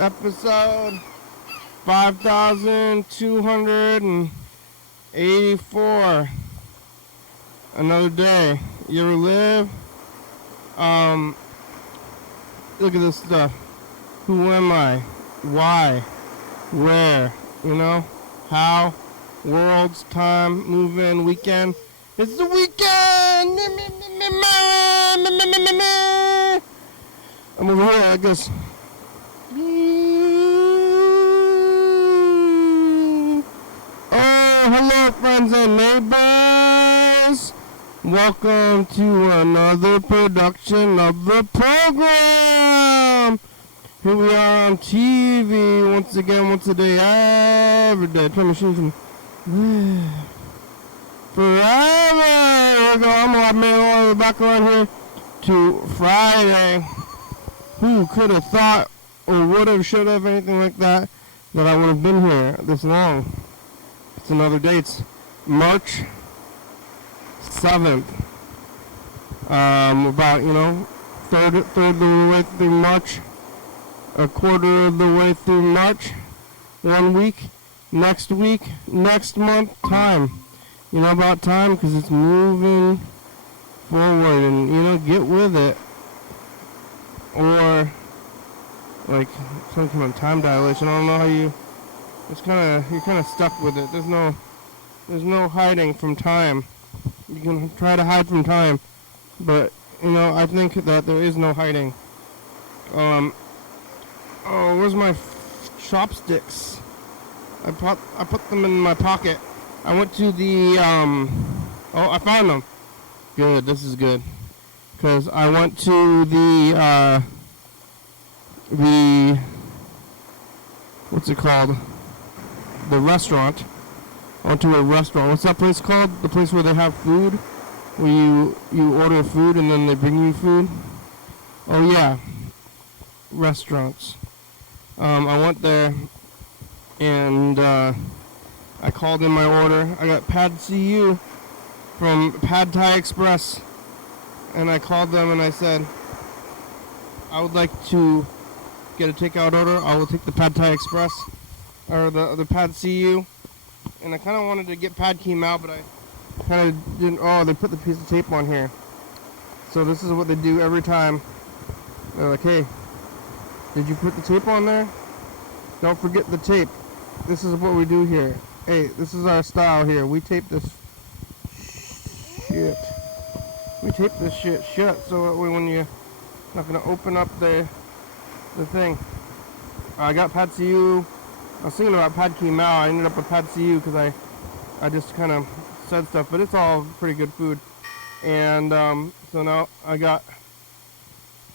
episode 5284. Another day. You ever live? Look at this stuff. Who am I? Why? Where? You know? How? Worlds, time, move-in, weekend. It's the weekend! I'm over here, I guess. Oh, hello, friends and neighbors. Welcome to another production of the program. Here we are on TV once again, once a day, every day. Time machines and forever. Here we go. I'm gonna make all the background here to Friday. Who could have thought, or would have, should have, anything like that, that I would have been here this long? It's another day. It's March 7th. About, third of the way through March. A quarter of the way through March. 1 week. Next week. Next month. Time. You know about time? Because it's moving forward. And, get with it. Or, like, some kind of time dilation. I don't know how you're kind of stuck with it. There's no hiding from time. You can try to hide from time, but, I think that there is no hiding. Oh, where's my chopsticks? I put them in my pocket. I went to the, I found them. Good, this is good. Because I went to the, what's it called? The restaurant. I went to a restaurant. What's that place called? The place where they have food? Where you order food and then they bring you food? Oh, yeah. Restaurants. I went there and I called in my order. I got Pad CU from Pad Thai Express. And I called them and I said, I would like to get a takeout order. I will take the Pad Thai Express, or the Pad CU. And I kind of wanted to get Pad Keem out, but I kind of didn't. Oh, they put the piece of tape on here. So this is what they do every time. They're like, hey, did you put the tape on there? Don't forget the tape. This is what we do here. Hey, this is our style here. We tape this shit. We tape this shit shut so that way when you're not going to open up the thing. I got Pad CU. I was thinking about Pad Keem out. I ended up with Pad CU because I just kind of said stuff, but it's all pretty good food. And so now I got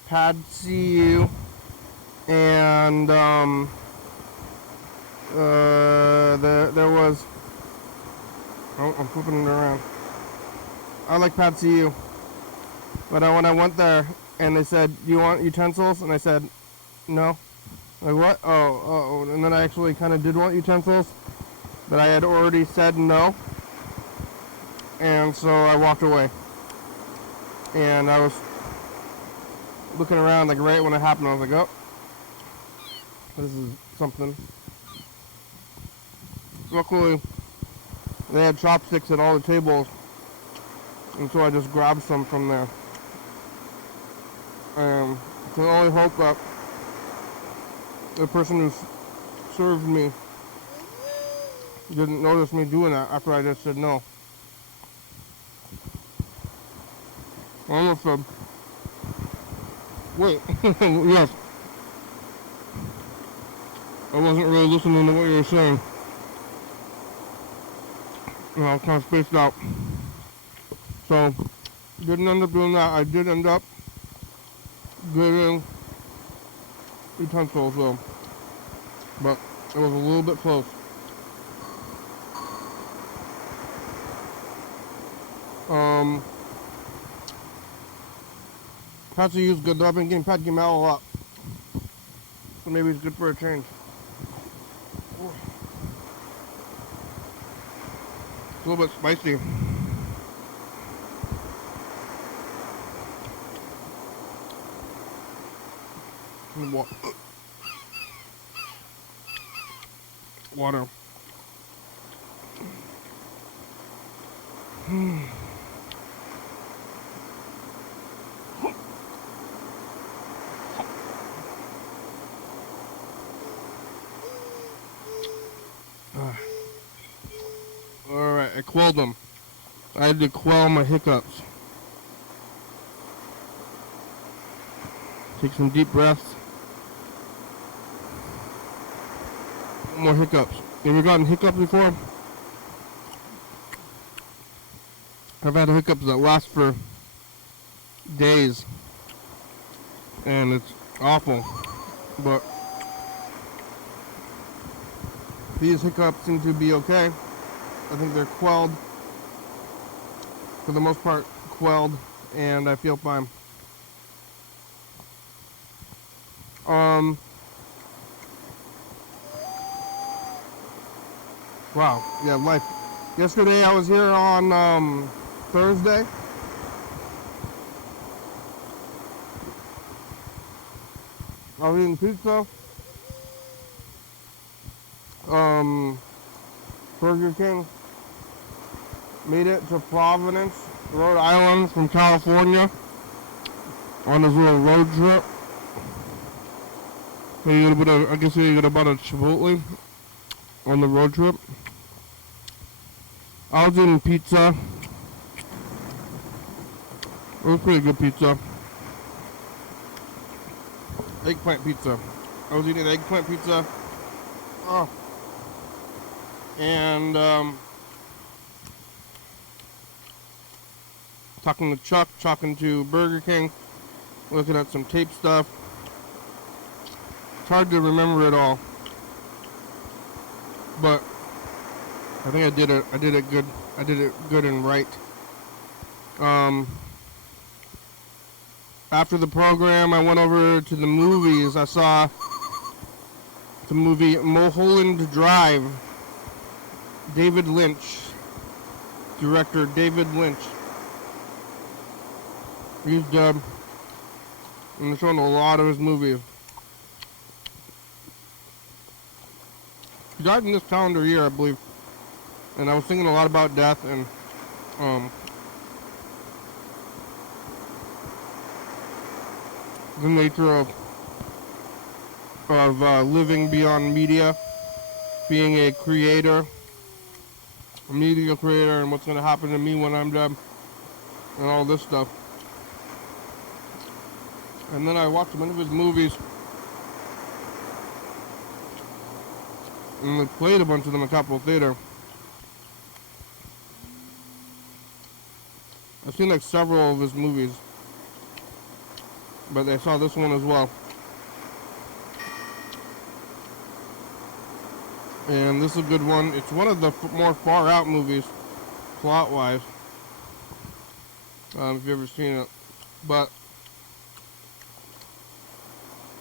Pad CU and there was, I'm flipping it around. I like Pad CU. But when I went there and they said, do you want utensils? And I said, no. Like, what? Oh. And then I actually kind of did want utensils, but I had already said no. And so I walked away. And I was looking around, like, right when it happened, I was like, oh, this is something. Luckily, they had chopsticks at all the tables. And so I just grabbed some from there. I can only hope that the person who served me didn't notice me doing that after I just said no. I almost said, wait, yes. I wasn't really listening to what you were saying. I was kind of spaced out. So, didn't end up doing that. I did end up getting utensils though, but it was a little bit close. Pad CU is good though. I've been getting Pad Keem out a lot, so maybe it's good for a change. It's a little bit spicy. water. Alright, I quelled them. I had to quell my hiccups. Take some deep breaths. More hiccups. You ever gotten hiccups before? I've had hiccups that last for days. And it's awful. But these hiccups seem to be okay. I think they're quelled. For the most part, quelled. And I feel fine. Wow. Yeah, life. Yesterday I was here on Thursday. I was eating pizza. Burger King. Made it to Providence, Rhode Island from California on this little road trip. I guess you get about a Chipotle on the road trip. I was eating pizza. It was pretty good pizza. Eggplant pizza. I was eating eggplant pizza. Oh. And talking to Chuck, talking to Burger King, looking at some tape stuff. It's hard to remember it all, but I think I did it good. I did it good and right. After the program, I went over to the movies. I saw the movie Mulholland Drive. David Lynch, director David Lynch. He's dead. And they're showing a lot of his movies. He died in this calendar year, I believe. And I was thinking a lot about death and the nature of living beyond media, being a creator, a media creator, and what's going to happen to me when I'm dead, and all this stuff. And then I watched one of his movies, and they played a bunch of them at Capitol Theater. I've seen like several of his movies, but I saw this one as well. And this is a good one. It's one of the more far out movies, plot-wise, if you've ever seen it. But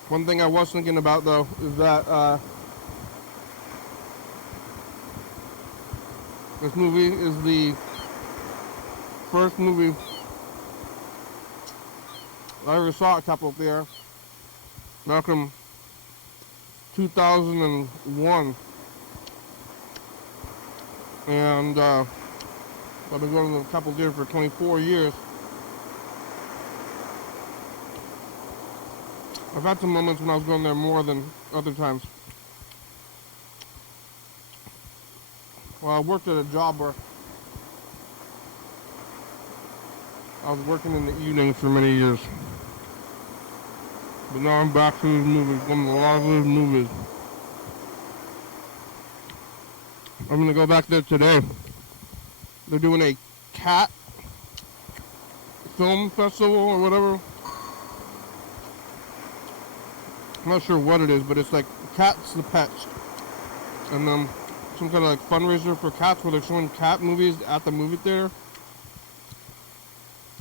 one thing I was thinking about, though, is that this movie is the first movie I ever saw at Capitol Theater back in 2001. And I've been going to the Capitol Theater for 24 years. I've had some moments when I was going there more than other times. Well, I worked at a job where I was working in the evenings for many years. But now I'm back to these movies, going to a lot of these movies. I'm going to go back there today. They're doing a cat film festival or whatever. I'm not sure what it is, but it's like Cats the Pets. And some kind of like fundraiser for cats where they're showing cat movies at the movie theater.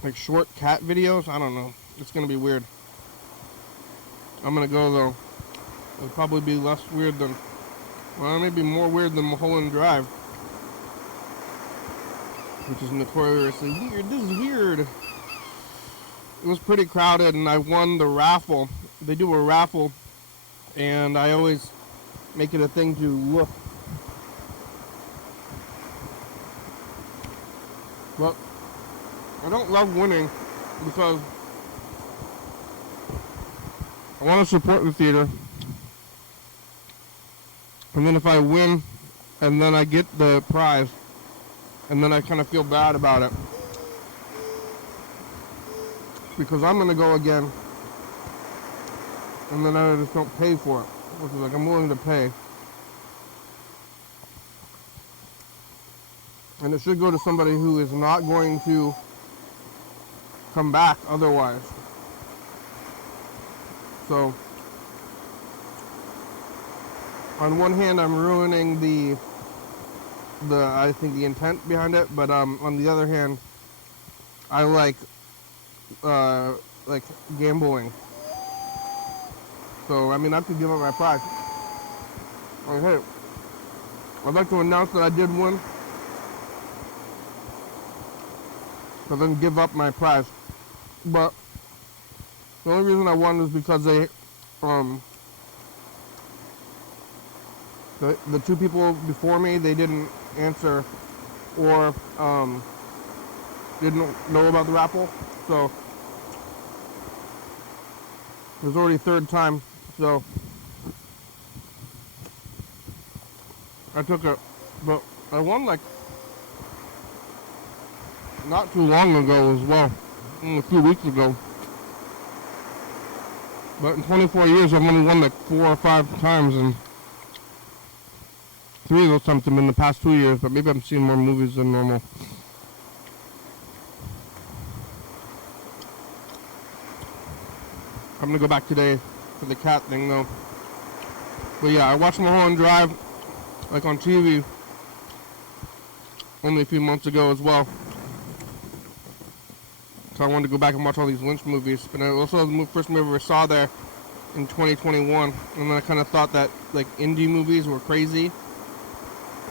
Like short cat videos. I don't know. It's going to be weird. I'm going to go though. It'll probably be less weird than... Well, maybe more weird than Mulholland Drive. Which is notoriously weird. This is weird. It was pretty crowded and I won the raffle. They do a raffle and I always make it a thing to look But I don't love winning because I want to support the theater. And then if I win and then I get the prize and then I kind of feel bad about it because I'm going to go again and then I just don't pay for it, which is like I'm willing to pay. And it should go to somebody who is not going to come back otherwise. So, on one hand, I'm ruining the I think the intent behind it, but on the other hand, I like gambling. So, I mean, I could give up my prize. Okay, I'd like to announce that I did win, but then give up my prize. But the only reason I won was because they, the two people before me, they didn't answer or didn't know about the raffle. So it was already third time. So I took it, but I won like not too long ago as well, a few weeks ago. But in 24 years, I've only won like 4 or 5 times, and 3 of those times have been in the past 2 years, but maybe I'm seeing more movies than normal. I'm gonna go back today for the cat thing though. But yeah, I watched Mulholland Drive like on TV only a few months ago as well. So I wanted to go back and watch all these Lynch movies. But I also the first movie I ever saw there in 2021. And then I kind of thought that like indie movies were crazy.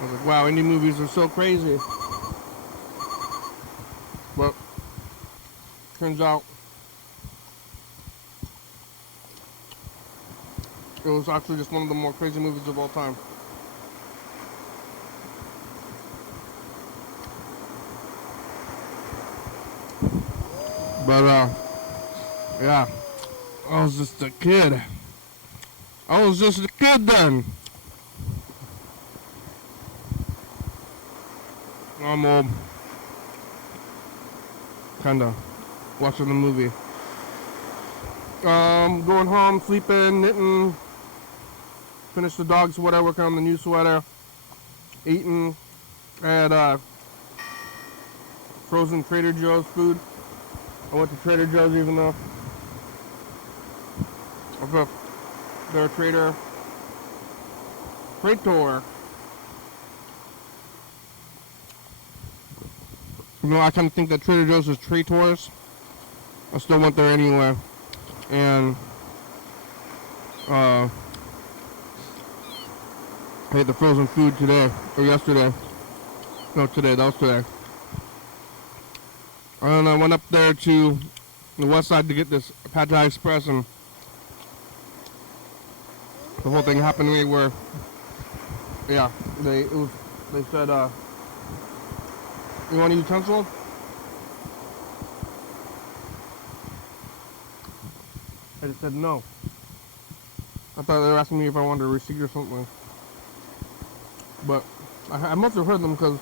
I was like, wow, indie movies are so crazy. But turns out it was actually just one of the more crazy movies of all time. But yeah, I was just a kid. I was just a kid then. I'm old. Kinda watching the movie. Going home, sleeping, knitting, finish the dog's sweater, working on the new sweater, eating, had frozen Trader Joe's food. I went to Trader Joe's even though they're a Trader. You know, I kind of think that Trader Joe's is traitors. I still went there anyway. And I ate the frozen food today, or yesterday. No, today, that was today. And I went up there to the west side to get this Pad Thai Express, and the whole thing happened to me where, yeah, they said, you want a utensil? I just said no. I thought they were asking me if I wanted a receipt or something. But I must have heard them because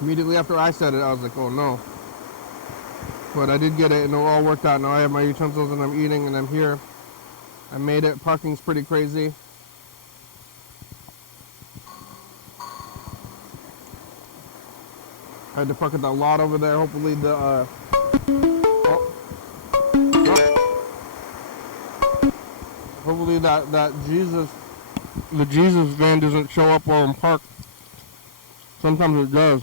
immediately after I said it, I was like, oh no. But I did get it and it all worked out. Now I have my utensils and I'm eating and I'm here. I made it. Parking's pretty crazy. I had to park at that lot over there. Hopefully the hopefully that the Jesus van doesn't show up while I'm parked. Sometimes it does.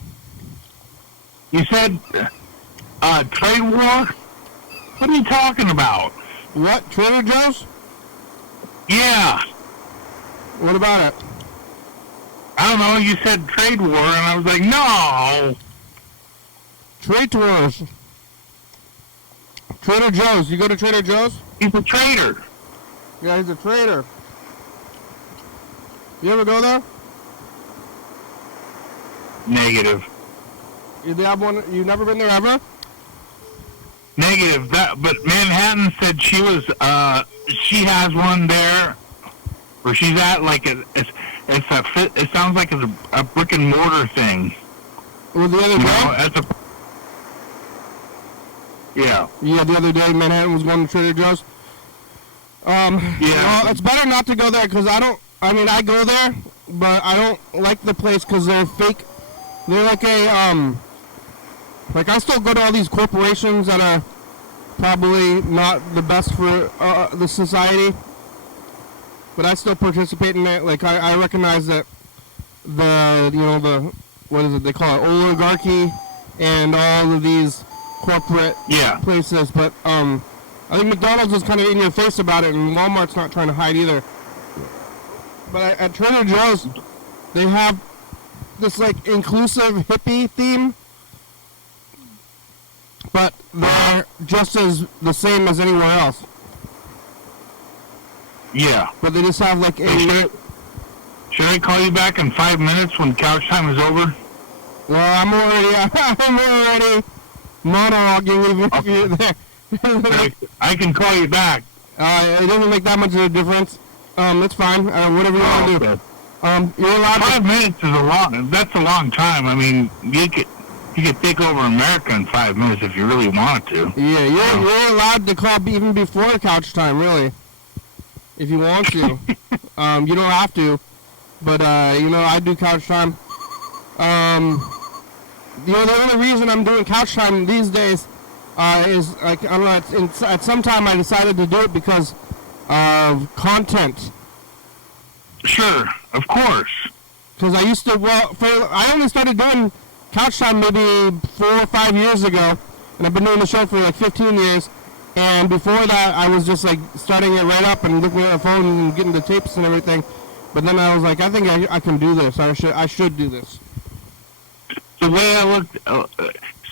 You said trade war? What are you talking about? What? Trader Joe's? Yeah. What about it? I don't know. You said trade war, and I was like, no. Traitors. Trader Joe's. You go to Trader Joe's? He's a traitor. Yeah, he's a traitor. You ever go there? Negative. They have one. You've never been there ever? Negative. But Manhattan said she has one there where she's at. Like it sounds like it's a brick and mortar thing. Well, the other day. Yeah. Yeah, the other day Manhattan was going to Trader Joe's. Yeah. Well, it's better not to go there because I go there, but I don't like the place because they're fake. They're like like I still go to all these corporations that are probably not the best for the society, but I still participate in it. Like I recognize that the what is it they call it, oligarchy and all of these corporate places, but I think McDonald's is kind of in your face about it, and Walmart's not trying to hide either. But at Trader Joe's, they have this like inclusive hippie theme, but they're just as the same as anywhere else. Yeah. But they just have like Should I call you back in 5 minutes when couch time is over? Well, I'm already monologuing even if you're there. I can call you back. It doesn't make that much of a difference. That's fine. Whatever you want to do. You're allowed. 5 minutes is that's a long time. I mean, you could take over America in 5 minutes if you really wanted to. Yeah, you're allowed to call even before couch time, really, if you want to. You don't have to, but I do couch time. The only reason I'm doing couch time these days is like I don't know. At some time I decided to do it because of content. Sure, of course. Because I used to, I only started doing couch time maybe 4 or 5 years ago, and I've been doing the show for like 15 years. And before that, I was just like starting it right up and looking at the phone and getting the tapes and everything. But then I was like, I think I can do this. I should do this. The way I looked,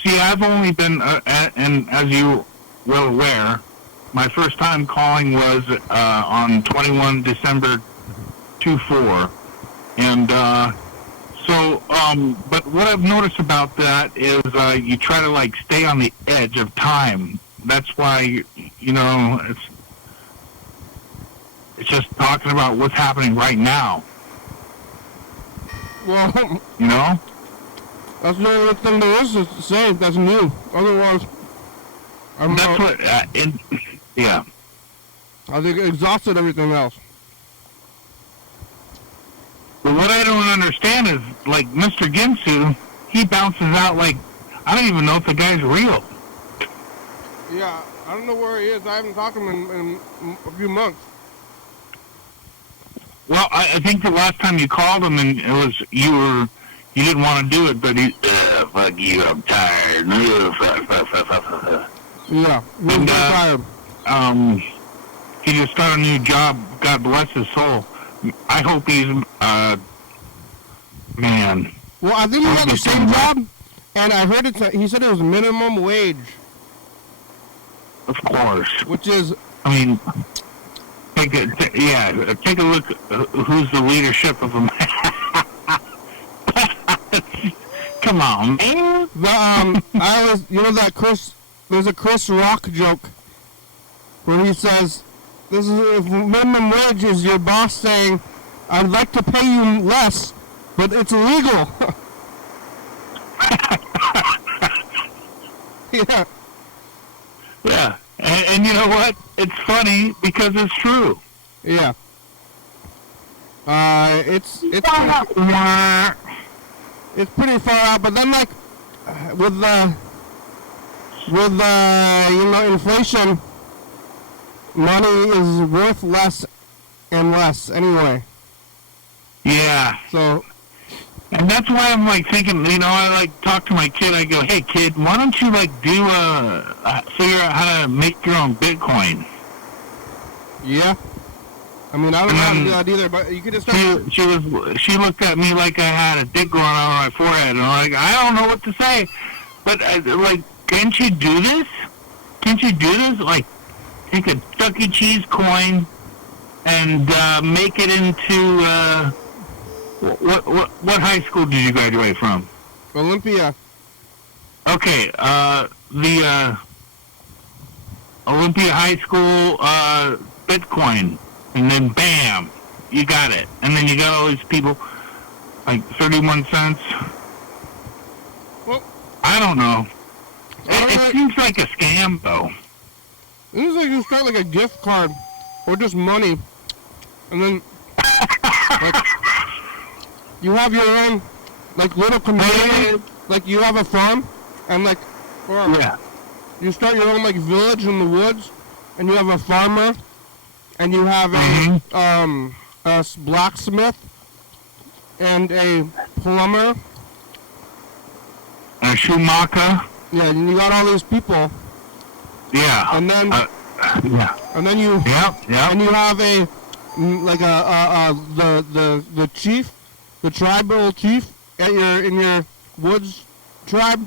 see, I've only been, and as you well aware, my first time calling was on 21 December 24, and but what I've noticed about that is you try to like stay on the edge of time. That's why it's just talking about what's happening right now. Well, that's the only thing there is to say that's new. Otherwise, yeah. I think it exhausted everything else. But what I don't understand is, like, Mr. Ginsu, he bounces out like, I don't even know if the guy's real. Yeah, I don't know where he is. I haven't talked to him in a few months. Well, I think the last time you called him, and it was, you didn't want to do it, but he, fuck you, I'm tired. Yeah, he's tired. He just started a new job. God bless his soul. I hope he's, man. Well, I think he had the same job, and I heard he said it was minimum wage. Of course. Which is... I mean, take a look who's the leadership of America. Come on, man. There's a Chris Rock joke where he says, "This is if minimum wage is your boss saying, I'd like to pay you less, but it's illegal." Yeah. Yeah, and you know what? It's funny because it's true. Yeah. It's pretty far out, but then like with inflation, money is worth less and less anyway. Yeah. So. And that's why I'm like thinking, I like talk to my kid. I go, hey kid, why don't you like figure out how to make your own Bitcoin? Yeah. I mean, I don't know how to do that either, but you could just start. She looked at me like I had a dick growing out on my forehead, and I'm like, I don't know what to say. But can't you do this? Can't you do this? Like, take a Chuck E. Cheese coin and make it into what high school did you graduate from? Olympia. Okay, the Olympia High School Bitcoin, and then bam, you got it. And then you got all these people, like 31 cents. Well, I don't know. It Alright. seems like a scam, though. It seems like you start like a gift card or just money, and then like you have your own like little community. Like you have a farm, and like or Yeah. you start your own like village in the woods, and you have a farmer, and you have a blacksmith, and a plumber. A Schumacher. Yeah, and you got all these people, Yeah. and then Yeah. and then you Yep. and you have a like the chief, the tribal chief at in your woods tribe,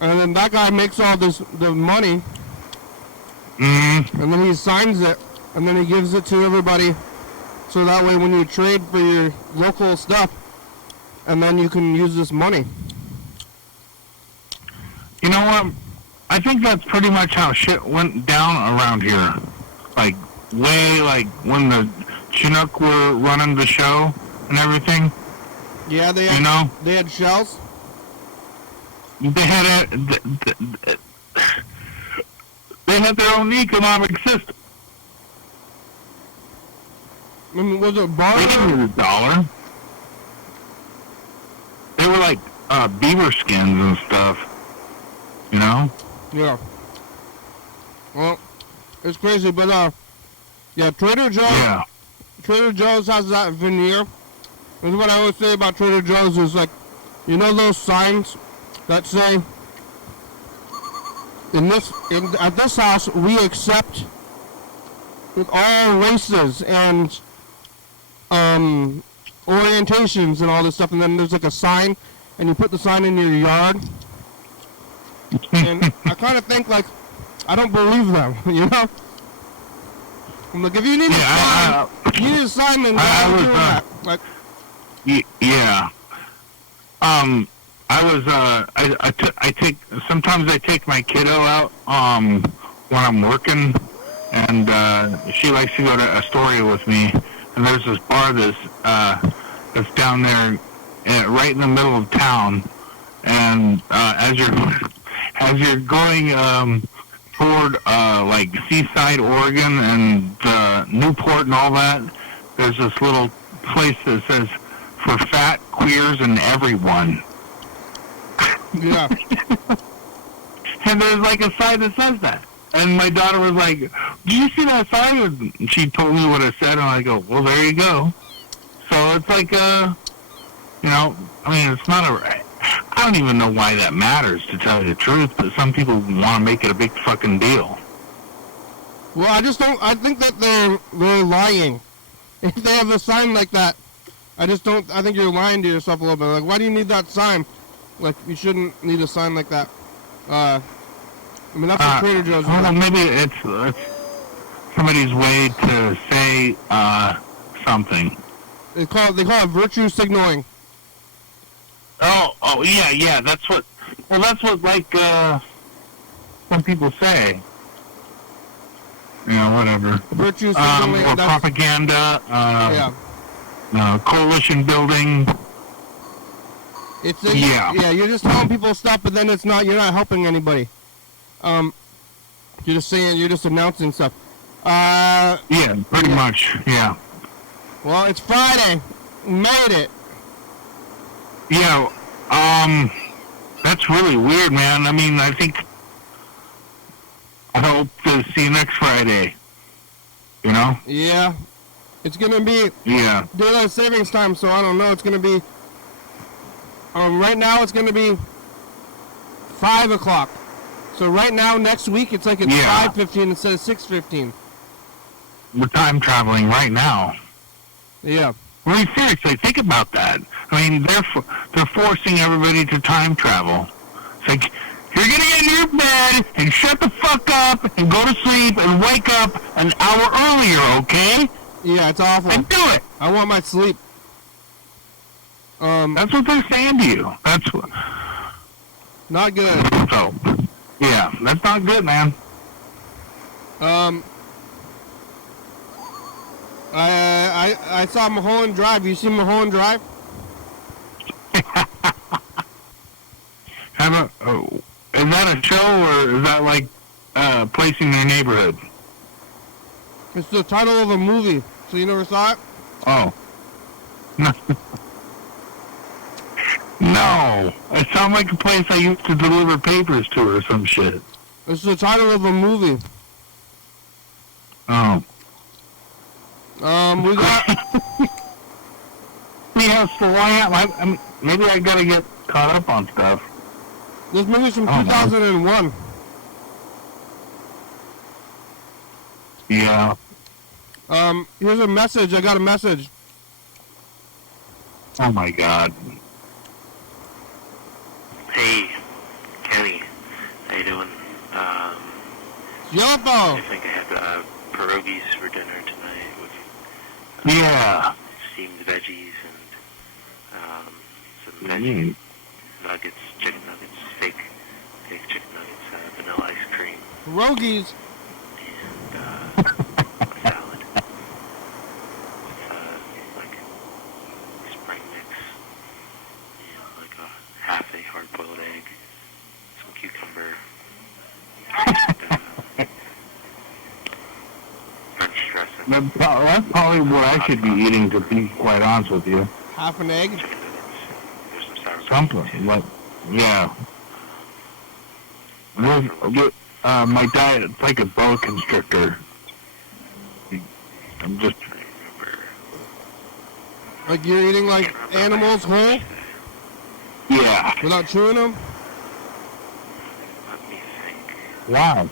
and then that guy makes all the money, Mm-hmm. and then he signs it, and then he gives it to everybody, so that way when you trade for your local stuff, and then you can use this money. You know what? I think that's pretty much how shit went down around here. Like, way, like, when the Chinook were running the show and everything. Yeah, they You know? they had shells. They had they had their own economic system. I mean, was it They barter? didn't need a dollar. They were like beaver skins and stuff. You know? Yeah. Well, it's crazy, but yeah, Trader Joe's. Yeah. Trader Joe's has that veneer. This is what I always say about Trader Joe's is like, you know those signs that say, at this house we accept with all races and orientations and all this stuff, and then there's like a sign, and you put the sign in your yard. And I kind of think like, I don't believe them, you know? I'm like, if you need a sign, you need a sign, then go do that. Like, yeah. Sometimes I take my kiddo out, when I'm working, and, she likes to go to Astoria with me, and there's this bar that's down there, right in the middle of town, and, as you're going, toward, like, Seaside, Oregon, and, Newport and all that, there's this little place that says, for fat, queers, and everyone. yeah. And there's like a sign that says that. And my daughter was like, did you see that sign? And she told me what it said, and I go, well, there you go. So it's like, you know, I mean, it's not I don't even know why that matters, to tell you the truth, but some people want to make it a big fucking deal. Well, I think that they're lying. If they have a sign like that, I think you're lying to yourself a little bit. Like, why do you need that sign? Like, you shouldn't need a sign like that. I mean, that's what Trader Joe's is. Well, maybe it's somebody's way to say, something. They call it virtue signaling. Oh, yeah, that's what, like, some people say. You know, whatever. Virtue signaling. Or propaganda, yeah. Coalition building. It's yeah, you're just telling people stuff, but then you're not helping anybody. You're just announcing stuff. Yeah, pretty much, yeah. Well, it's Friday. We made it. Yeah, that's really weird, man. I mean, I hope to see you next Friday. You know? Yeah. It's gonna be daylight savings time, so I don't know. It's gonna be right now it's gonna be 5 o'clock. So right now next week it's like it's 5:15 instead of 6:15. We're time traveling right now. Yeah. I mean, seriously, think about that. I mean, they're forcing everybody to time travel. It's like, you're gonna get in your bed and shut the fuck up and go to sleep and wake up an hour earlier, okay? Yeah, it's awful. And do it. I want my sleep. That's what they're saying to you. That's what. Not good. So, yeah, that's not good, man. I saw Mulholland Drive. You seen Mulholland Drive? Is that a show or is that like place in your neighborhood? It's the title of a movie. So you never saw it? Oh. No. No. It sounds like a place I used to deliver papers to or some shit. It's the title of a movie. Oh. We got... Yeah, so why not? I mean, maybe I gotta get caught up on stuff. This movie's from 2001. Yeah. Here's a message. I got a message. Oh my God. Hey, Kenny. How you doing? Yellow. I think I had pierogies for dinner tonight with Yeah. steamed veggies and some veggie nuggets, chicken nuggets, fake chicken nuggets, vanilla ice cream, Pierogies. and a salad with like spring mix, like a half a hard-boiled egg, some cucumber, and French dressing. That's probably what I should be eating, to be quite honest with you. Half an egg. Chicken nuggets. There's some sour cream Something. too. Like, yeah. My diet, it's like a boa constrictor. I'm just... I remember. Like you're eating like animals whole Yeah. without chewing them. Let me think. Wow.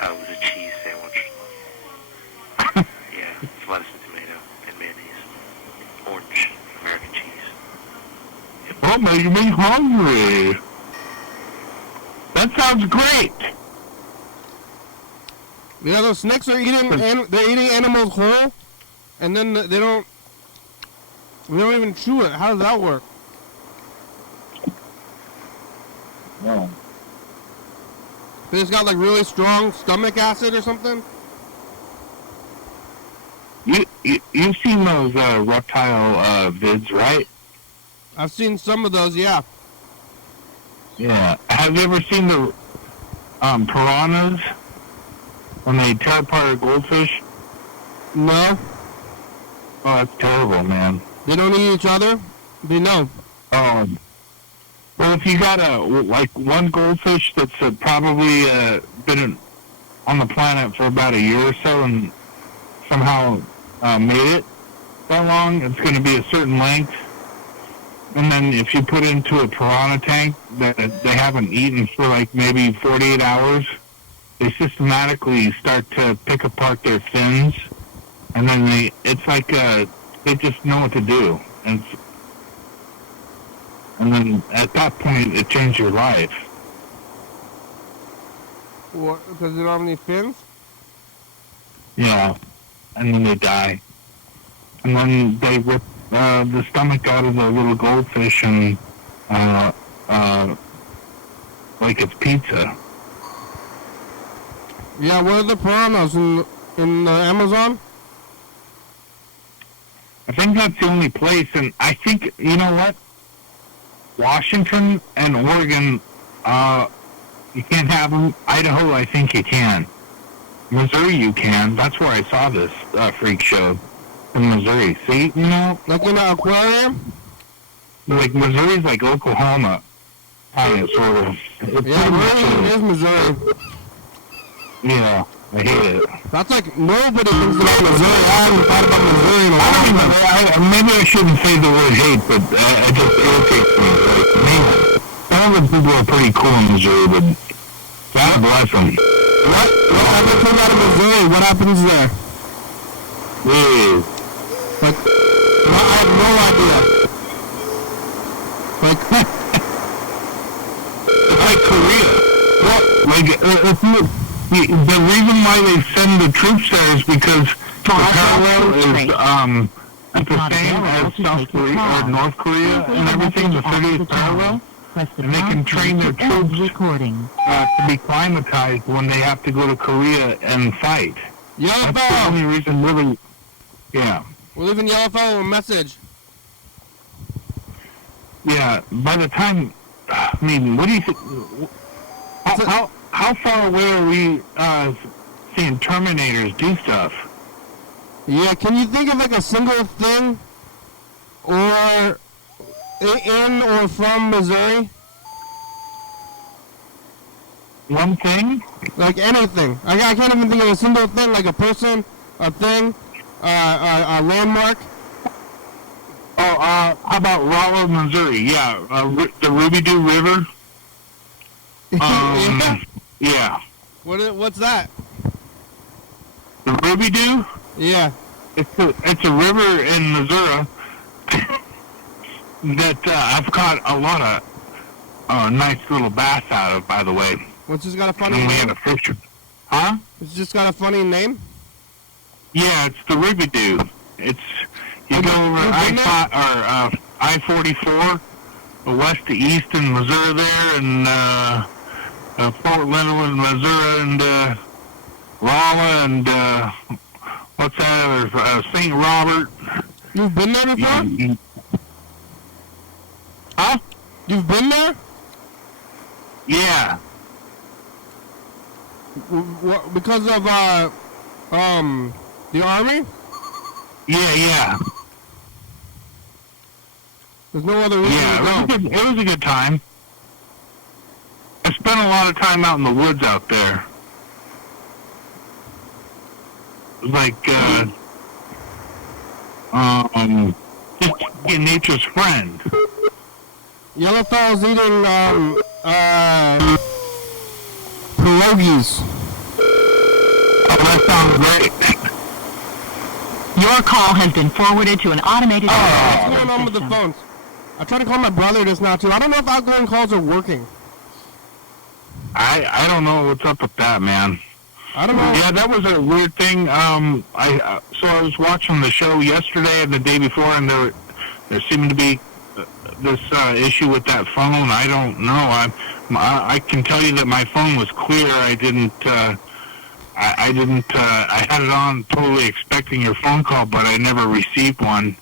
It was a cheese sandwich. Yeah, it's lettuce and tomato and mayonnaise. Orange American cheese. Well, making me hungry. That sounds great. Yeah, those snakes are eating. They're eating animals whole, and then they don't even chew it. How does that work? Wow. They just got like really strong stomach acid or something. You've seen those reptile vids, right? I've seen some of those. Yeah. Yeah. Have you ever seen the piranhas when they tear apart a goldfish? No, Oh, that's terrible, man. they don't eat each other. They know. Well, if you got one goldfish that's probably been on the planet for about a year or so and somehow made it that long, it's going to be a certain length. And then if you put into a piranha tank that they haven't eaten for like maybe 48 hours, they systematically start to pick apart their fins, and then it's like they just know what to do. And then at that point, it changed your life. What? Because they don't have any fins. Yeah. And then they die. And then they rip the stomach out of the little goldfish and like it's pizza. Yeah, what are the piranhas in the Amazon? I think that's the only place, and I think, you know what? Washington and Oregon, you can't have them. Idaho, I think you can. Missouri, you can. That's where I saw this freak show in Missouri. See, you know? Like in an aquarium? Like, Missouri's like Oklahoma, kind of, sort of. It's Yeah, pretty much Missouri is Missouri. yeah, I hate it. That's like nobody thinks about Missouri. I haven't thought about Missouri in a I don't while. even, maybe I shouldn't say the word hate, but it just irritates me. Like, man, some of the people are pretty cool in Missouri, but God bless them. What? I just came out of Missouri. What happens there? Yeah. Like, I have no idea. Like, It's like Korea. Well, like, the reason why they send the troops there is because the parallel is It's the same as South Korea or North Korea and everything. The 30th parallel. And they can train their troops to be climatized when they have to go to Korea and fight. Yellowfell! That's the only reason, really. Yeah. We're leaving Yellowfell a message. Yeah. By the time, I mean, what do you think? How far away are we seeing Terminators do stuff? Yeah, can you think of like a single thing or in or from Missouri? One thing? Like anything. I can't even think of a single thing, like a person, a thing, a landmark. Oh, how about Rolla, Missouri? Yeah, the Ruby-Doo River. Yeah. What's that? The Ruby-Doo? Yeah. It's a river in Missouri that I've caught a lot of nice little bass out of, by the way. What's just got a funny And we name? had a fisher. Huh? It's just got a funny name? Yeah, it's the Ruby-Doo. It's, you go over I-44, west to east in Missouri there, and Fort Leonard, Missouri, and Rolla, and what's that other, St. Robert. You've been there before? Huh? You've been there? Yeah. Because of the army? Yeah. There's no other reason to go. It was a good time. I spent a lot of time out in the woods out there. Like, just being nature's friend. Yellowfell's eating, pierogies. Oh, that sounds great. Your call has been forwarded to an automated... What's going on with the phones? I tried to call my brother just now, too. I don't know if outgoing calls are working. I don't know what's up with that, man. I don't know. Yeah, that was a weird thing. So I was watching the show yesterday and the day before, and there seemed to be this issue with that phone. I don't know. I can tell you that my phone was clear. I had it on totally expecting your phone call, but I never received one.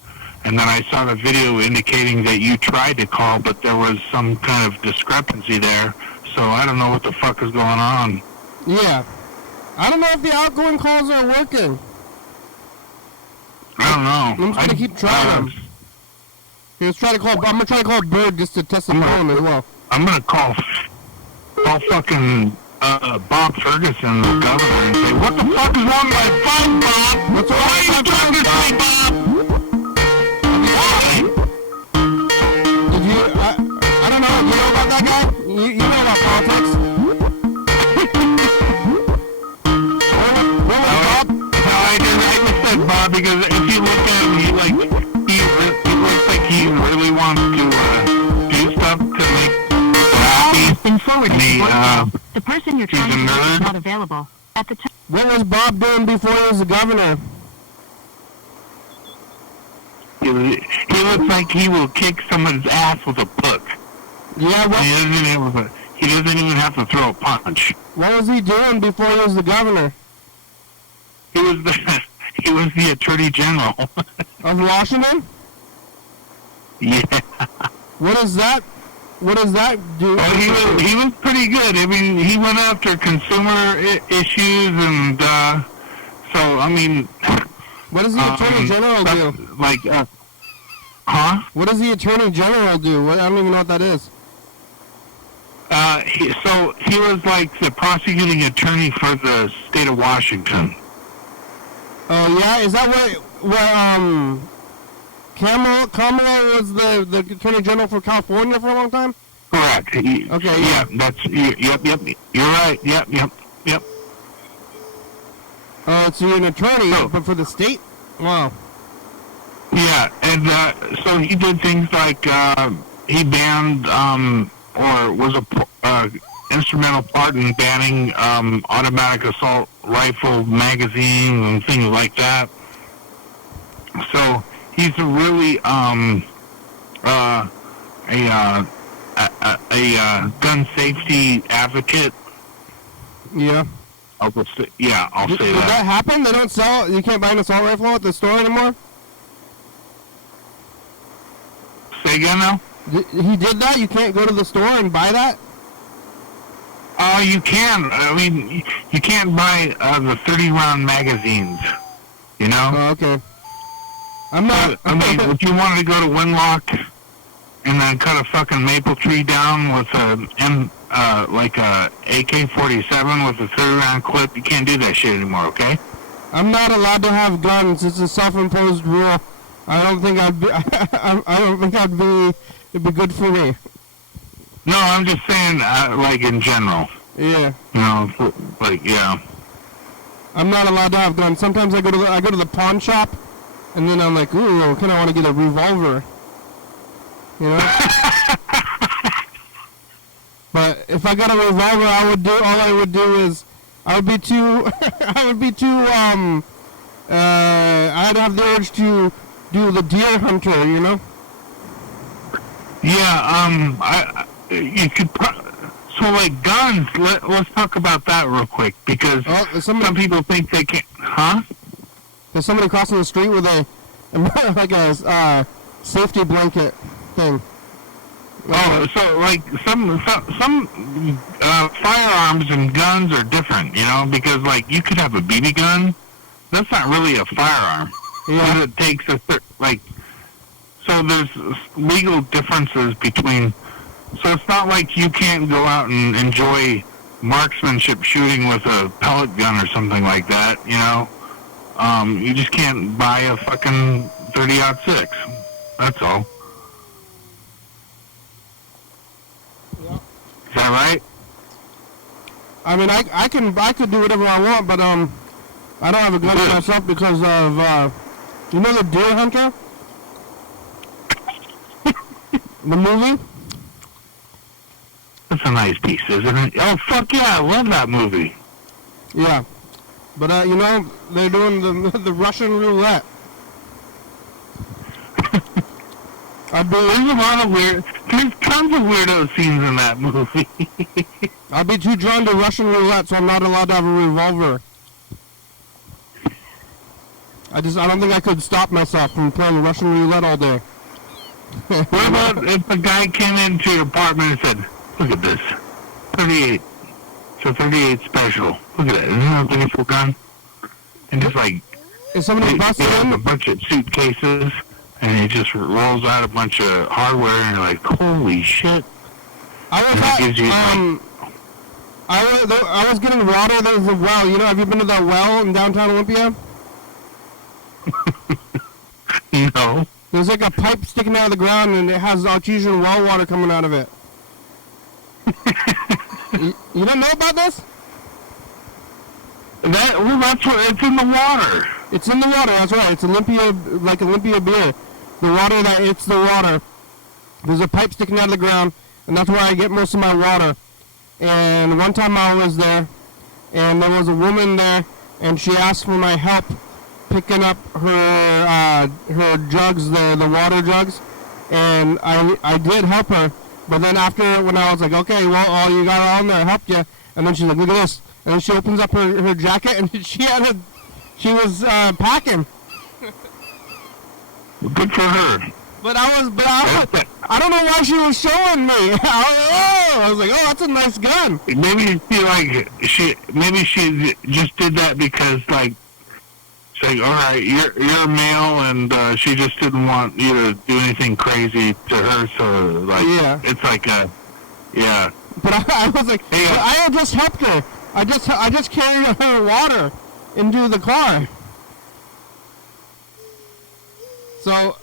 And then I saw the video indicating that you tried to call, but there was some kind of discrepancy there. So I don't know what the fuck is going on. Yeah. I don't know if the outgoing calls are working. I don't know. I'm just gonna keep trying them. I'm gonna try to call Bird just to test the phone as well. I'm gonna call fucking Bob Ferguson, the governor, and say, "What the fuck is wrong with my phone, Bob? What's wrong Why are you with my talking to me, Bob? Why?" Did you? I don't know. You know about that guy? You know about politics? Bob? No, I just said Bob because if you look at him, he looks like he really wants to do stuff to make happy. Been forwarded to voicemail. The person you're trying to reach nerd. is not available. At the time... What was Bob doing before he was the governor? He looks like he will kick someone's ass with a book. Yeah, He doesn't even have to throw a punch. what was he doing before he was the governor? He was the Attorney General. Of Washington? Yeah. What does that do? Well, he was pretty good. I mean, he went after consumer issues, and so I mean. What does the Attorney General do? Like, huh? What does the Attorney General do? I don't even know what that is. He was like the prosecuting attorney for the state of Washington. Oh yeah, is that what Kamala was the Attorney General for California for a long time? Correct. Okay. Yeah, yep. You're right. Yep. So you're an attorney, but for the state? Wow. Yeah, and so he did things like he banned or was a instrumental part in banning automatic assault rifle magazines and things like that. So he's a really a gun safety advocate. Yeah. I'll say Did that happen? They don't sell. You can't buy an assault rifle at the store anymore. Say again now. He did that. You can't go to the store and buy that. You can. I mean, you can't buy the 30-round magazines. You know. Oh, okay. I'm not. I mean, if you wanted to go to Winlock and then cut a fucking maple tree down with like a AK-47 with a 30-round clip, you can't do that shit anymore. Okay. I'm not allowed to have guns. It's a self-imposed rule. I don't think I'd be. I don't think I'd be. It'd be good for me. No, I'm just saying, like in general. Yeah. You know, like yeah. I'm not allowed to have guns. Sometimes I go to the pawn shop, and then I'm like, ooh, kind of want to get a revolver. You know. But if I got a revolver, I would be too. I'd have the urge to do the deer hunter. You know. Yeah. You could. So, like, guns, let's talk about that real quick, because some people think they can't... Huh? There's somebody crossing the street with like a safety blanket thing. Oh, so, like, some firearms and guns are different, you know, because, like, you could have a BB gun. That's not really a firearm. Yeah. It takes so there's legal differences between... So it's not like you can't go out and enjoy marksmanship shooting with a pellet gun or something like that, you know? You just can't buy a fucking 30-06. That's all. Yeah. Is that right? I mean, I could do whatever I want, but I don't have a gun myself because of you know the Deer Hunter? The movie? That's a nice piece, isn't it? Oh, fuck yeah, I love that movie. Yeah. But, you know, they're doing the Russian roulette. There's tons of weirdo scenes in that movie. I'd be too drawn to Russian roulette, so I'm not allowed to have a revolver. I don't think I could stop myself from playing Russian roulette all day. What about if a guy came into your apartment and said, look at this, 38. It's a 38 special. Look at that. Isn't that a beautiful gun? And just like, is somebody busting in? A bunch of suitcases, and he just rolls out a bunch of hardware, and you're like, holy shit. I was getting water. There was a well. You know, have you been to that well in downtown Olympia? No. There's like a pipe sticking out of the ground, and it has artesian well water coming out of it. You don't know about this? That's what, it's in the water. It's in the water, that's right. It's Olympia beer. The water it's the water. There's a pipe sticking out of the ground, and that's where I get most of my water. And one time I was there, and there was a woman there, and she asked for my help picking up her jugs, the water jugs, and I did help her. But then after, when I was like, okay, well, you got it on there, I helped you. And then she's like, look at this. And then she opens up her jacket, and she was packing. Good for her. But I don't know why she was showing me. I was like, oh, that's a nice gun. Maybe she just did that because, like, saying, all right, you're a male, and she just didn't want you to do anything crazy to her, so, like, yeah. It's like yeah. But I was like, hey, I just helped her. I just carried her water into the car. So,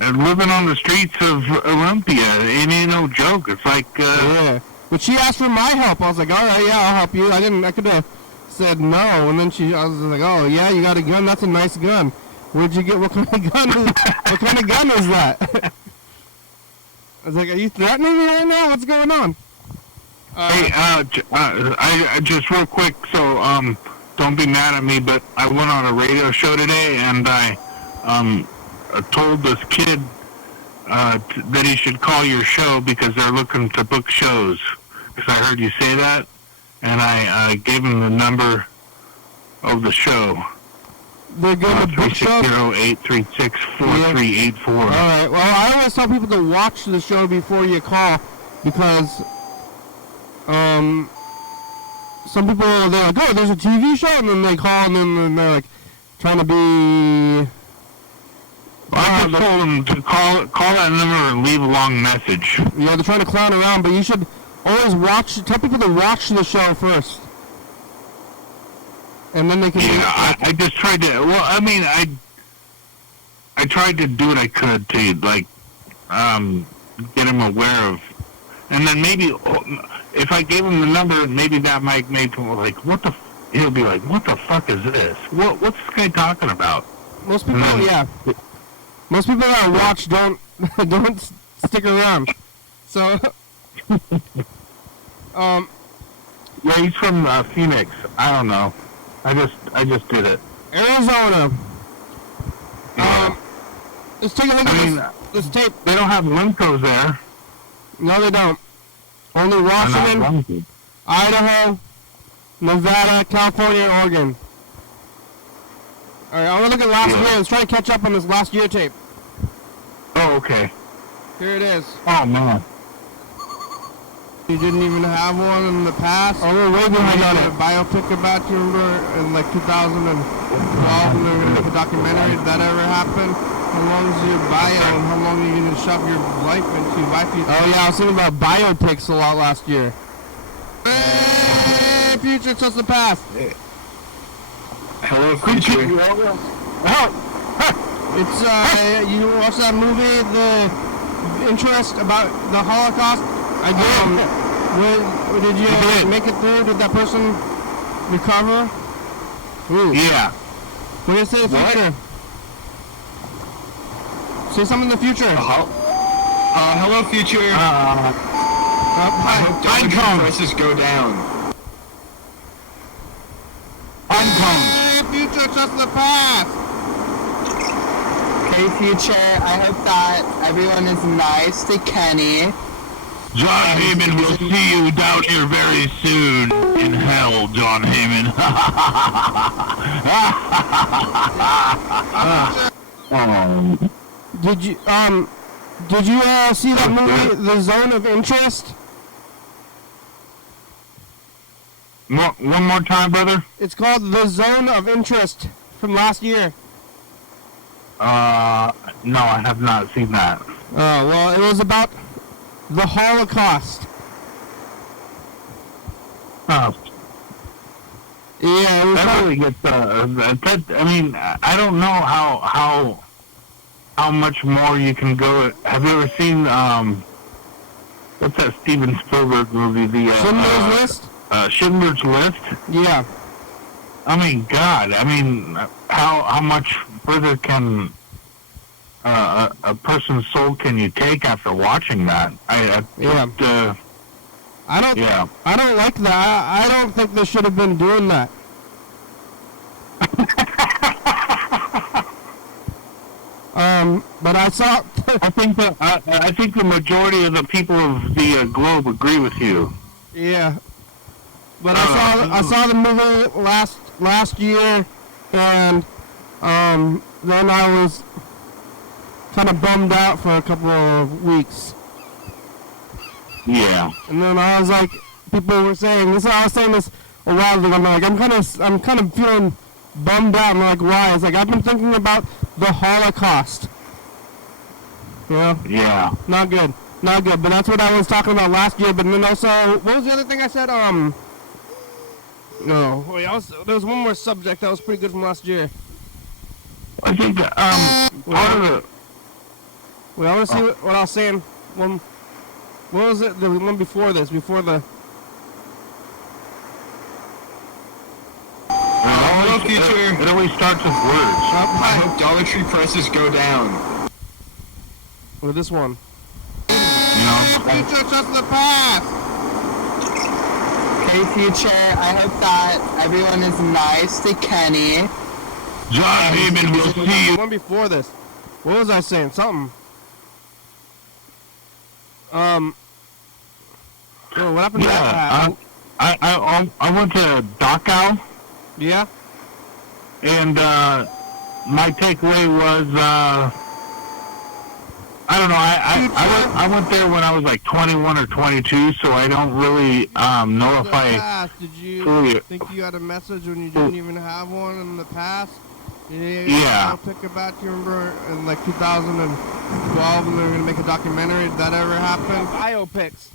and living on the streets of Olympia, it ain't no joke. It's like, yeah. But she asked for my help. I was like, all right, yeah, I'll help you. I could have said no, and then I was like, oh yeah, you got a gun? That's a nice gun. Where'd you get? What kind of gun is that? I was like, are you threatening me right now? What's going on? Hey, I just real quick, so don't be mad at me, but I went on a radio show today, and I told this kid that he should call your show because they're looking to book shows. Because I heard you say that, and I gave him the number of the show. They're going to book shows? 360-836-4384. All right. Well, I always tell people to watch the show before you call because some people, they're like, oh, there's a TV show, and then they call, and then they're like trying to be... I just told them to call that number and leave a long message. Yeah, they're trying to clown around, but you should always tell people to watch the show first. And then they can... Yeah, I just tried to... Well, I mean, I tried to do what I could to, like, get him aware of... And then maybe, if I gave him the number, maybe that might make him like, what the... He'll be like, what the fuck is this? What's this guy talking about? Most people, yeah. Most people that watch don't stick around. So, yeah, he's from Phoenix. I don't know. I just did it. Arizona. Yeah. Let's take a look at this tape. They don't have Limco's there. No, they don't. Only Washington, Idaho, Nevada, California, and Oregon. Alright, I want to look at last year. Let's try to catch up on this last year tape. Oh, okay. Here it is. Oh, man. You didn't even have one in the past? Oh, we're way behind on it. A biopic about you, remember, in like 2012 when they were going to make a documentary. Did that ever happen? How long is your bio and how long are you going to shove your life into? Oh, yeah, I was thinking about biopics a lot last year. Hey, future, trust the past. Hello, future. It's, you watched that movie, The Interest, about the Holocaust? I did. Did you make it through? Did that person recover? Ooh. Yeah. What do you say in the future? Say something in the future. Hello, future. I hope dollar prices go down. Hey, future, trust the past. Hey, future, I hope that everyone is nice to Kenny. John Heyman will see you down here very soon in hell, John Heyman. Did you see that movie, The Zone of Interest? One more time, brother. It's called The Zone of Interest from last year. No, I have not seen that. Oh, well, it was about the Holocaust. Oh. Yeah, it was that really gets, I mean, I don't know how much more you can go. Have you ever seen, what's that Steven Spielberg movie? Schindler's List? Schindler's List? Yeah. I mean, God, I mean, how much further can a person's soul can you take after watching that? I don't like that. I don't think they should have been doing that. But I saw. I think the majority of the people of the globe agree with you. Yeah. But I saw the movie last year, and then I was kind of bummed out for a couple of weeks. Yeah. And then I was like, people were saying this. I was saying this a while ago. I'm like, I'm kind of feeling bummed out. I'm like, why? It's like I've been thinking about the Holocaust. You know? Yeah. Not good. But that's what I was talking about last year. But then also, what was the other thing I said? No. Wait, there was one more subject that was pretty good from last year. I think part of the. Wait, I want to see what I was saying. What was it? The one before this? Before the. Hello, future. It always starts with words. I hope Dollar Tree prices go down. Or this one. Future, trust the past. Hey, future, I hope that everyone is nice to Kenny. John Heyman will see you. One before this. What was I saying? Something. Oh, what happened to that? I went to Dachau, Yeah? and my takeaway was I don't know. I went there when I was like 21 or 22, so I don't really know if I. Did you fully- think you had a message when you didn't even have one in the past? Yeah. Pick about, you remember in like 2012 when they were going to make a documentary? Did that ever happen? Biopics.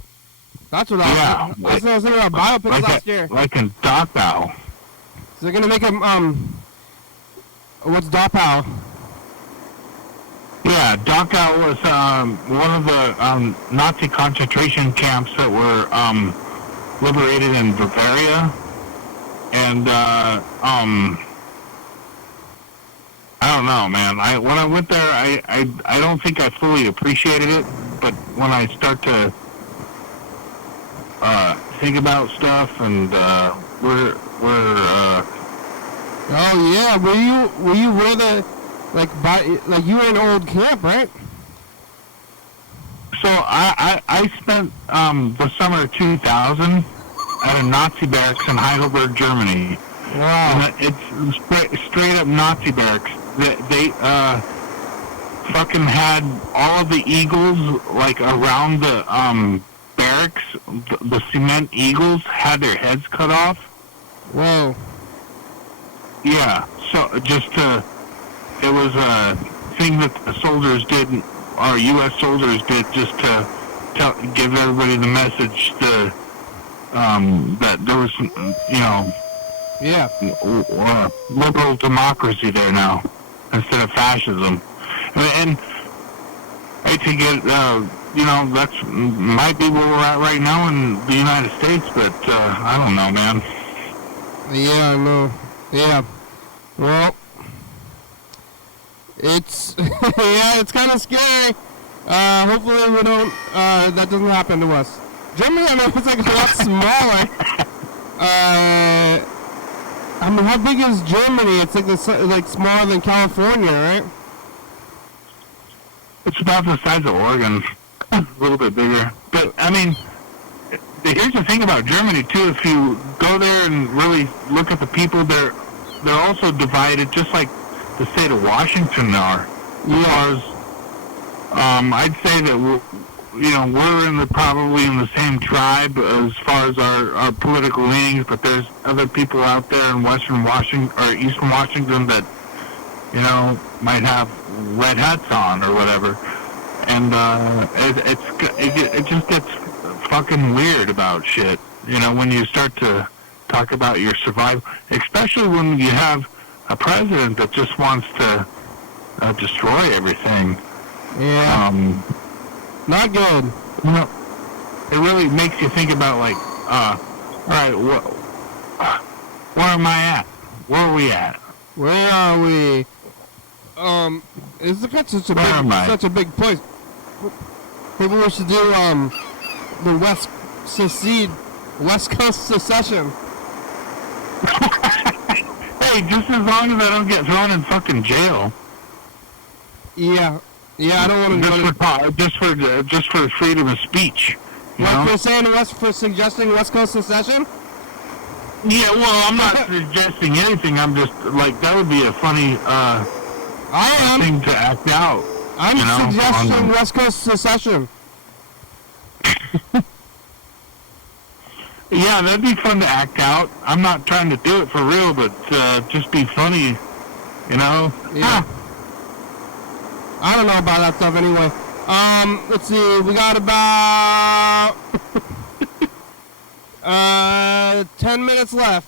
That's what I was thinking about biopics like last year. Like in Dachau. So they're going to make a, what's Dachau? Yeah, Dachau was one of the Nazi concentration camps that were liberated in Bavaria, and I don't know, man. When I went there, I don't think I fully appreciated it, but when I start to think about stuff and where Oh yeah, were you where the like you were in an old camp, right? So I spent the summer of 2000 at a Nazi barracks in Heidelberg, Germany. Wow. And it's straight up Nazi barracks. They fucking had all of the eagles like around the barracks. The cement eagles had their heads cut off. Whoa. Yeah. So it was a thing that the soldiers did, or U.S. soldiers did, just to give everybody the message that there was, Yeah. liberal democracy there now instead of fascism. And I think that's might be where we're at right now in the United States, but I don't know, man. Yeah, I know. Yeah. Well, it's it's kind of scary. Hopefully we don't that doesn't happen to us. Germany, I mean, it's like a lot smaller. I mean, how big is Germany? It's like smaller than California, right? It's about the size of Oregon, a little bit bigger. But I mean, here's the thing about Germany too. If you go there and really look at the people, they're also divided, just like the state of Washington are. Because I'd say that we're probably in the same tribe as far as our political leanings, but there's other people out there in Western Washington or Eastern Washington that might have red hats on or whatever, and it just gets fucking weird about shit. When you start to talk about your survival, especially when you have a president that just wants to destroy everything. Yeah. Not good. It really makes you think about all right, where am I at? Where are we at? Where are we? It's such a big place. Maybe we should do the West Coast secession. Hey, just as long as I don't get thrown in fucking jail. Yeah, I don't want to just for freedom of speech. For suggesting West Coast secession? Yeah, well, I'm not suggesting anything. I'm just that would be a funny thing to act out. I'm suggesting West Coast secession. Yeah, that'd be fun to act out. I'm not trying to do it for real, but just be funny, Yeah. I don't know about that stuff anyway. Let's see. We got about 10 minutes left.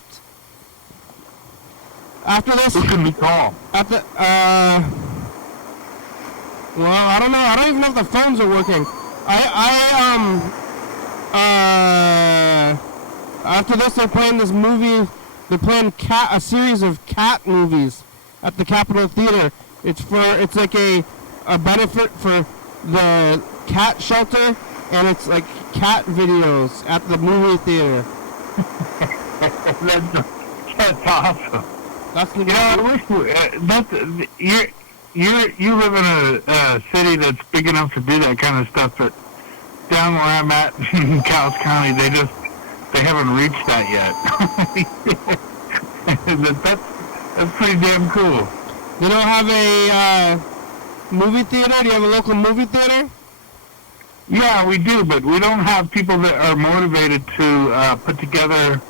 After this, who can we call? well, I don't know. I don't even know if the phones are working. After this, they're playing this movie. They're playing a series of cat movies at the Capitol Theater. It's like a benefit for the cat shelter, and it's like cat videos at the movie theater. That's awesome. That's the you live in a city that's big enough to do that kind of stuff, but down where I'm at in Cowles County, they haven't reached that yet. That's pretty damn cool. You don't have a movie theater? Do you have a local movie theater? Yeah, we do, but we don't have people that are motivated to put together.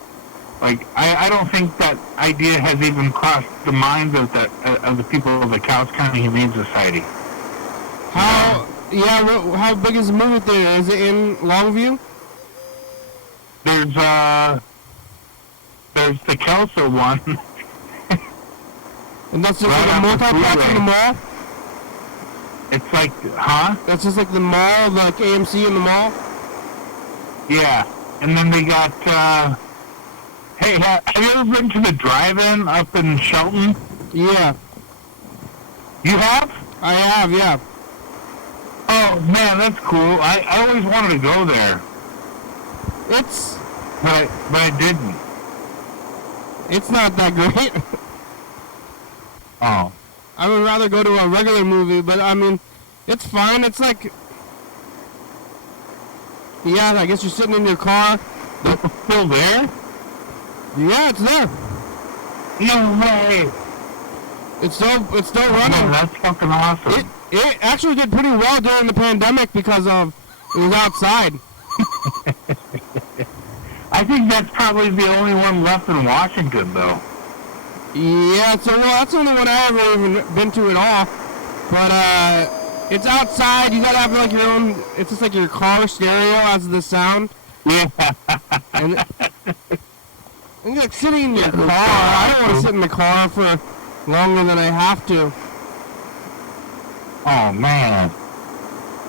Like, I don't think that idea has even crossed the minds of the people of the Cowles County Humane Society. How big is the movie theater? Is it in Longview? There's the Kelso one. And that's just Right like a off the multiplex in freeway. the mall? It's like, huh? That's just like the mall, like AMC in the mall? Yeah. And then they got, hey, have you ever been to the drive-in up in Shelton? Yeah. You have? I have, yeah. Oh, man, that's cool. I always wanted to go there, It's but I didn't. it's not that great. Oh. I would rather go to a regular movie, but I mean, it's fine. It's like, yeah, I guess you're sitting in your car. It's still there? Yeah, it's there. No way. It's still Man, running. that's fucking awesome. It actually did pretty well during the pandemic because of it was outside. I think that's probably the only one left in Washington, though. Yeah, so that's the only one I ever even been to at all. But it's outside. You gotta have like your own. It's just like your car stereo has the sound. Yeah. And you're like sitting in your car. I don't want to sit in the car for longer than I have to. Oh, man.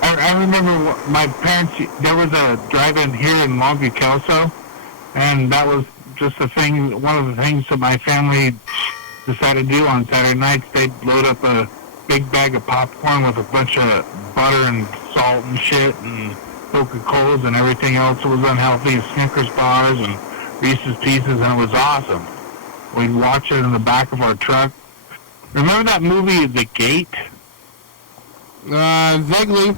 I remember my parents, there was a drive-in here in Longview, Kelso, and that was just a thing, one of the things that my family decided to do on Saturday nights. They'd load up a big bag of popcorn with a bunch of butter and salt and shit and Coca-Colas and everything else that was unhealthy, Snickers bars and Reese's Pieces, and it was awesome. We'd watch it in the back of our truck. Remember that movie, The Gate? Vaguely.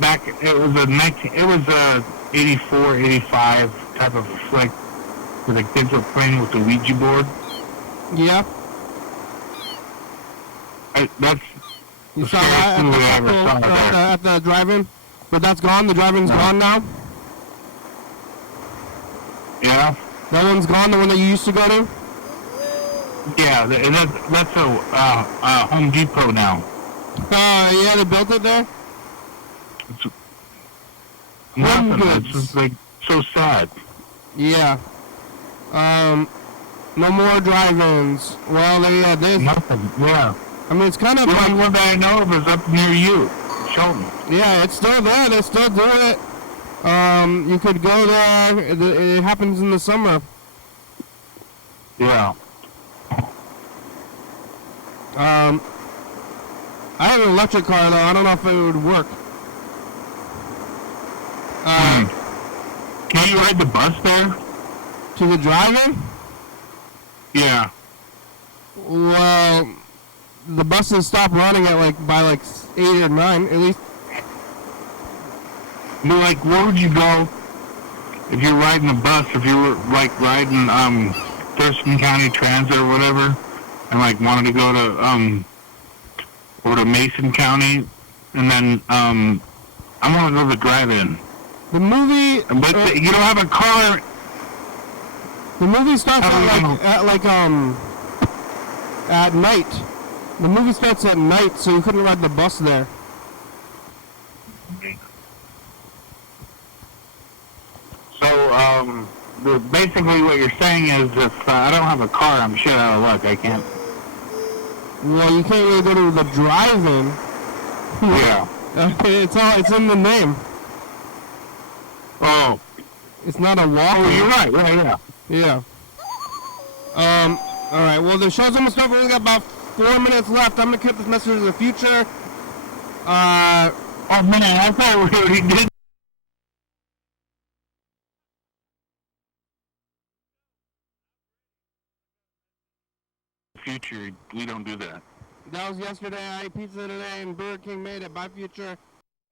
Back, it was a 84, 85 type of flick where the kids were playing with the Ouija board. Yeah. That's You the saw scariest that movie I ever saw there. at the drive-in? But that's gone? The drive-in's gone now? Yeah? That one's gone, the one that you used to go to? Yeah, that's a Home Depot now. Yeah, they built it there? It's nothing. Goods. It's just like so sad. Yeah. No more drive-ins. Well, yeah, this. Nothing. Yeah. I mean, it's kind of The like, only one that I know of is up near you, Shelton. yeah, it's still there. They still do it. You could go there. It happens in the summer. Yeah. I have an electric car though. I don't know if it would work. Can you ride the bus there? To the drive-in? Yeah. Well, the buses stop running at by 8 or 9 at least. But like, where would you go if you're riding a bus? If you were like riding Thurston County Transit or whatever, and like wanted to go to or to Mason County, and then I want to go to the drive-in. The movie. But you don't have a car. The movie starts at night. The movie starts at night, so you couldn't ride the bus there. So basically what you're saying is if I don't have a car, I'm shit out of luck. I can't. Well, you can't really go to the drive-in. Yeah. It's in the name. Oh. It's not a walk. Oh, you're right. Yeah. Yeah. All right. Well, the show's almost over. We only got about 4 minutes left. I'm gonna cut this message to the future. Oh man, I thought we already did. Future, we don't do that. That was yesterday. I ate pizza today, and Burger King made it. Bye, Future.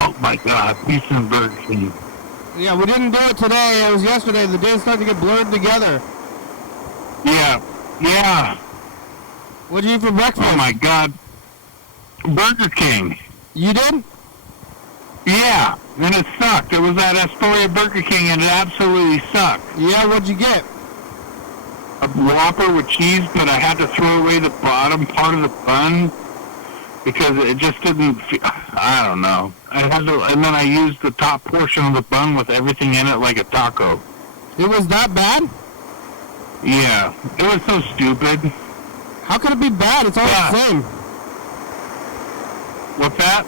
Oh my God, pizza and Burger King. Yeah, we didn't do it today. It was yesterday. The days start to get blurred together. Yeah. What did you eat for breakfast? Oh my God, Burger King. You did? Yeah, and it sucked. It was at Astoria Burger King, and it absolutely sucked. Yeah, what'd you get? A Whopper with cheese, but I had to throw away the bottom part of the bun because it just didn't. I don't know. I had to, and then I used the top portion of the bun with everything in it like a taco. It was that bad? Yeah, it was so stupid. How could it be bad? It's all the same. What's that?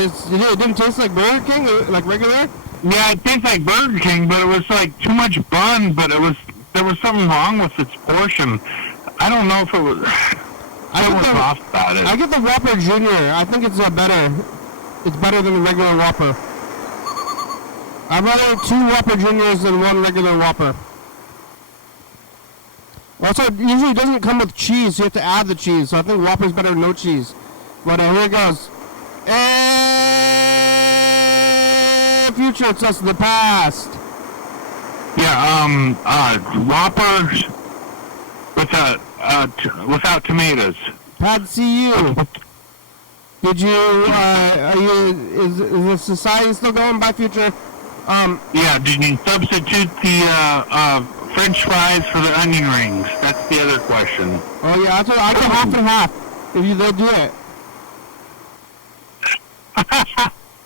It didn't taste like Burger King, like regular? Yeah, it tastes like Burger King, but it was like too much bun, but there was something wrong with its portion. I don't know if it was... I was off about it. I get the Whopper Junior. I think it's better. It's better than the regular Whopper. I'd rather 2 Whopper Juniors than 1 regular Whopper. Also, it usually doesn't come with cheese, so you have to add the cheese. So I think Whopper's better than no cheese. But here it goes. Future, it's us in the past. Yeah, Whoppers without tomatoes. Pad CU. Did you, is the society still going by Future? Yeah, did you substitute the, French fries for the onion rings? That's the other question. Oh yeah, I get half and half, if they do it.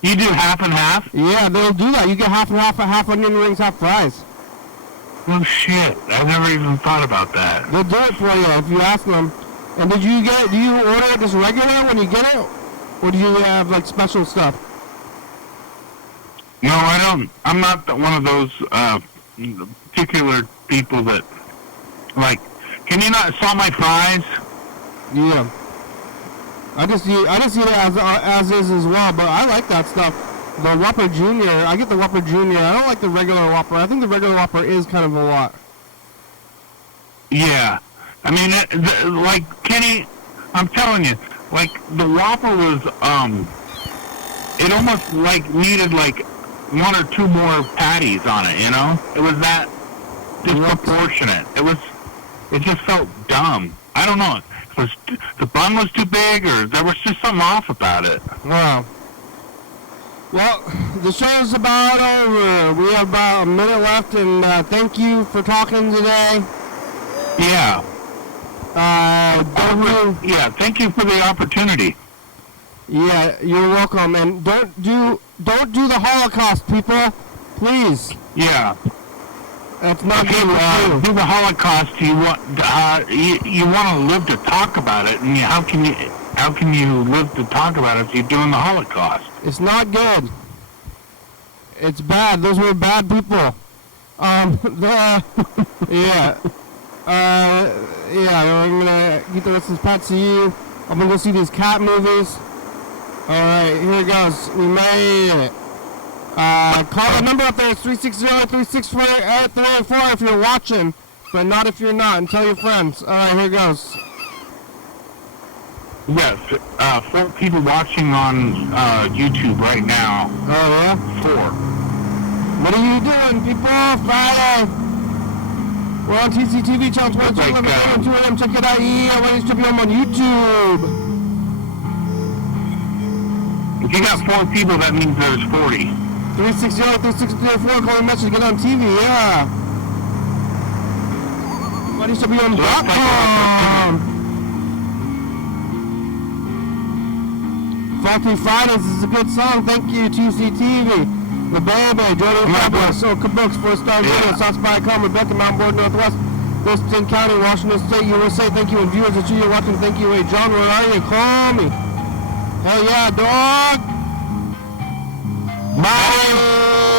You do half and half? Yeah, they'll do that. You get half and half onion rings, half fries. Oh shit, I never even thought about that. They'll do it for you if you ask them. And do you order it just regular when you get it? Or do you have like special stuff? No, I don't. I'm not one of those particular people that like. Can you not salt my fries? Yeah. I just eat it as is as well, but I like that stuff. The Whopper Junior, I get the Whopper Junior. I don't like the regular Whopper. I think the regular Whopper is kind of a lot. Yeah, I mean, like Kenny, I'm telling you, like the Whopper was it almost like needed like 1 or 2 more patties on it. You know, it was that disproportionate. It just felt dumb. I don't know. The bun was too big, or there was just something off about it. Wow. Well, the show's about over. We have about a minute left, and thank you for talking today. Yeah. Thank you for the opportunity. Yeah, you're welcome. And don't do the Holocaust, people. Please. Yeah. That's not good. Do the Holocaust. You want to live to talk about it, and how can you live to talk about it if you're doing the Holocaust? It's not good. It's bad. Those were bad people. I'm gonna get the rest of this Pat CU. I'm gonna go see these cat movies. Alright, here it goes. We made it. Call the number up there. It's 360-364-8384 if you're watching, but not if you're not, and tell your friends. Alright, here it goes. Yes, 4 people watching on YouTube right now. Oh yeah? 4. What are you doing, people? Friday. We're on TCTV channel 2211 2 a.m. Check it out. YDHWM on YouTube. If you got 4 people, that means there's 40. 360-364, call a message, get on TV, yeah. YDHWM.com. Funky Fridays is a good song. Thank you, TCTV. The Baby, Jordan Fabulous, Soka Books, 4-star video, South Spy Com, Rebecca, Mount Board, Northwest, Thurston County, Washington State, USA. Thank you, and viewers that you're watching. Thank you. Hey, John, where are you? Call me. Hell yeah, dog. Bye.